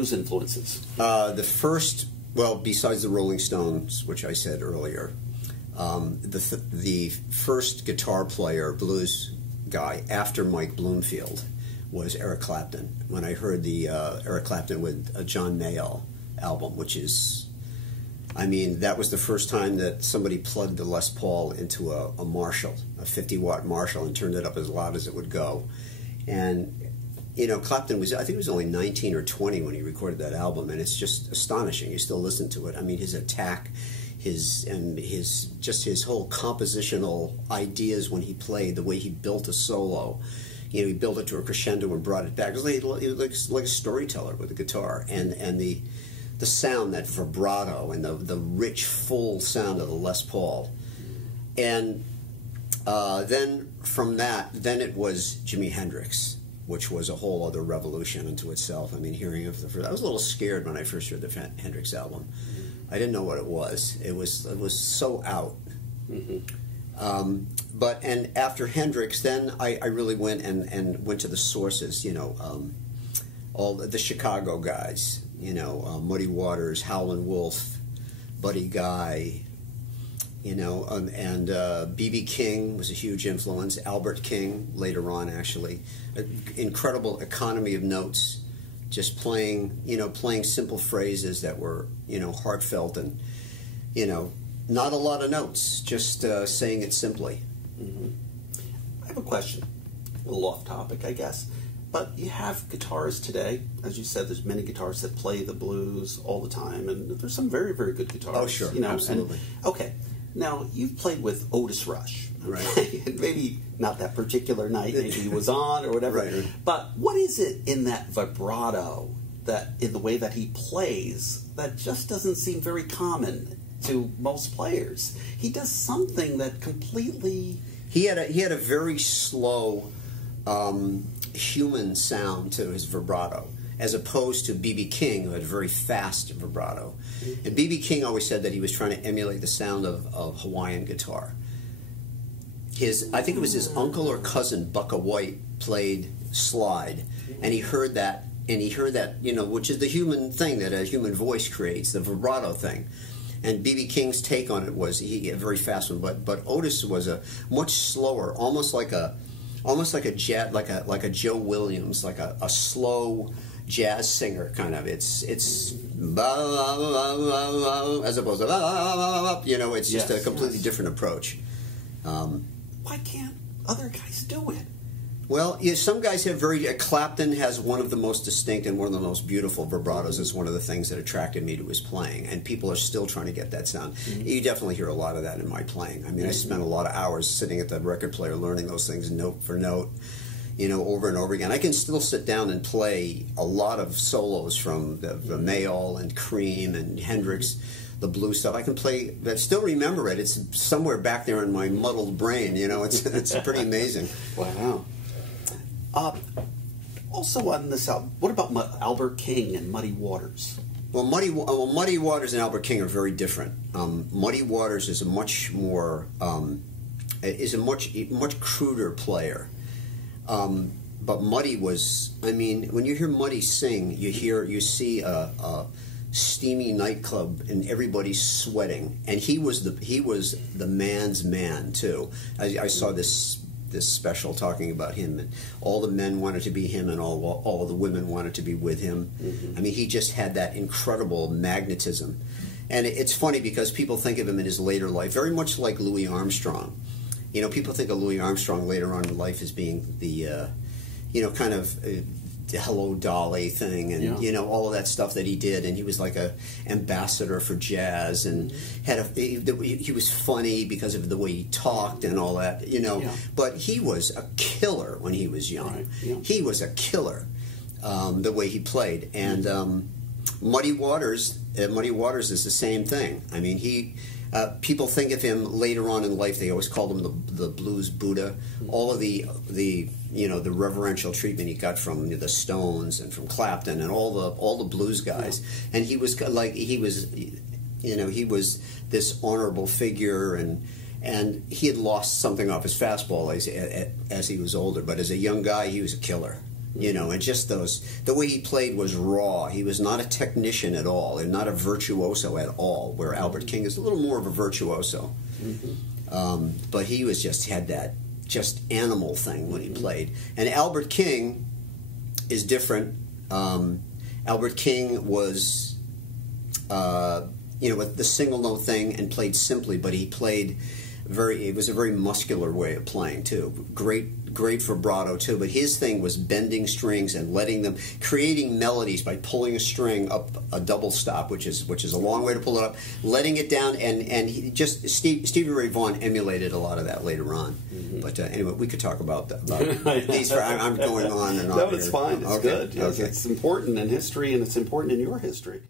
blues influences? The first, well, besides the Rolling Stones, which I said earlier, the first guitar player, blues guy, after Mike Bloomfield was Eric Clapton. When I heard the Eric Clapton with John Mayall album, which is, I mean, that was the first time that somebody plugged the Les Paul into a Marshall, a 50-watt Marshall, and turned it up as loud as it would go. And, you know, Clapton was, I think he was only 19 or 20 when he recorded that album, and it's just astonishing. You still listen to it. I mean, his attack, his whole compositional ideas when he played, the way he built a solo. You know, he built it to a crescendo and brought it back. It was like a storyteller with a guitar, and the sound, that vibrato, and the rich, full sound of the Les Paul. And then from that, then it was Jimi Hendrix, which was a whole other revolution unto itself. I mean, hearing of the first, I was a little scared when I first heard the Hendrix album. I didn't know what it was. It was so out. And after Hendrix, then I really went and went to the sources. You know, all the Chicago guys. You know, Muddy Waters, Howlin' Wolf, Buddy Guy. You know, and B.B. King was a huge influence. Albert King later on, actually, incredible economy of notes, just playing simple phrases that were, you know, heartfelt and, you know, not a lot of notes, just saying it simply. I have a question, a little off topic, I guess, but you have guitarists today. As you said, there's many guitarists that play the blues all the time, and there's some very, very good guitarists. Oh, sure, you know, absolutely. Okay. Now, you've played with Otis Rush. Right. Maybe not that particular night, maybe he was on or whatever. Right. But what is it in that vibrato, that in the way that he plays, that just doesn't seem very common to most players? He does something that completely... He had a very slow, human sound to his vibrato, as opposed to B.B. King, who had very fast vibrato. And B.B. King always said that he was trying to emulate the sound of Hawaiian guitar. I think it was his uncle or cousin, Bucka White, played slide, and he heard that, you know, which is the human thing that a human voice creates, the vibrato thing. And B.B. King's take on it was a very fast one, but Otis was a much slower, almost like a jet, like a Joe Williams, like a slow jazz singer kind of. It's as opposed to, you know, it's just a completely different approach. Why can't other guys do it? Well, yeah, some guys have Clapton has one of the most distinct and one of the most beautiful vibratos. Is one of the things that attracted me to his playing, and people are still trying to get that sound. You definitely hear a lot of that in my playing. I mean, I spent a lot of hours sitting at the record player learning those things note for note, you know, over and over again. I can still sit down and play a lot of solos from the Mayall and Cream and Hendrix, the blues stuff. I can play, I still remember it. It's somewhere back there in my muddled brain, you know. It's pretty amazing. Wow. Also on this album, what about Albert King and Muddy Waters? Well, Muddy Waters and Albert King are very different. Muddy Waters is a much more much cruder player. But Muddy was, I mean, when you hear Muddy sing, you see a steamy nightclub and everybody's sweating, and he was the man's man too. I saw this special talking about him, and all the men wanted to be him, and all of the women wanted to be with him. I mean, he just had that incredible magnetism. And it's funny because people think of him in his later life very much like Louis Armstrong. You know, people think of Louis Armstrong later on in life as being the kind of the Hello Dolly thing, and you know, all of that stuff that he did, and he was like a ambassador for jazz, and he was funny because of the way he talked and all that, you know. But he was a killer when he was young. He was a killer, the way he played. And Muddy Waters is the same thing. I mean, people think of him later on in life. They always called him the blues Buddha. All of the reverential treatment he got from the Stones and from Clapton and all the blues guys. And he was this honorable figure, and he had lost something off his fastball as he was older. But as a young guy, he was a killer. You know, and just the way he played was raw. He was not a technician at all, and not a virtuoso at all, where Albert King is a little more of a virtuoso. But he was had that just animal thing when he played. And Albert King is different. Albert King was, with the single note thing and played simply, but he played it was a very muscular way of playing too. Great vibrato too, but his thing was bending strings and creating melodies by pulling a string up a double stop, which is a long way to pull it up, letting it down, and Stevie Ray Vaughan emulated a lot of that later on. But anyway, we could talk about these. I'm going on and on. No, it's fine. It's good. Yes, it's important in history, and it's important in your history.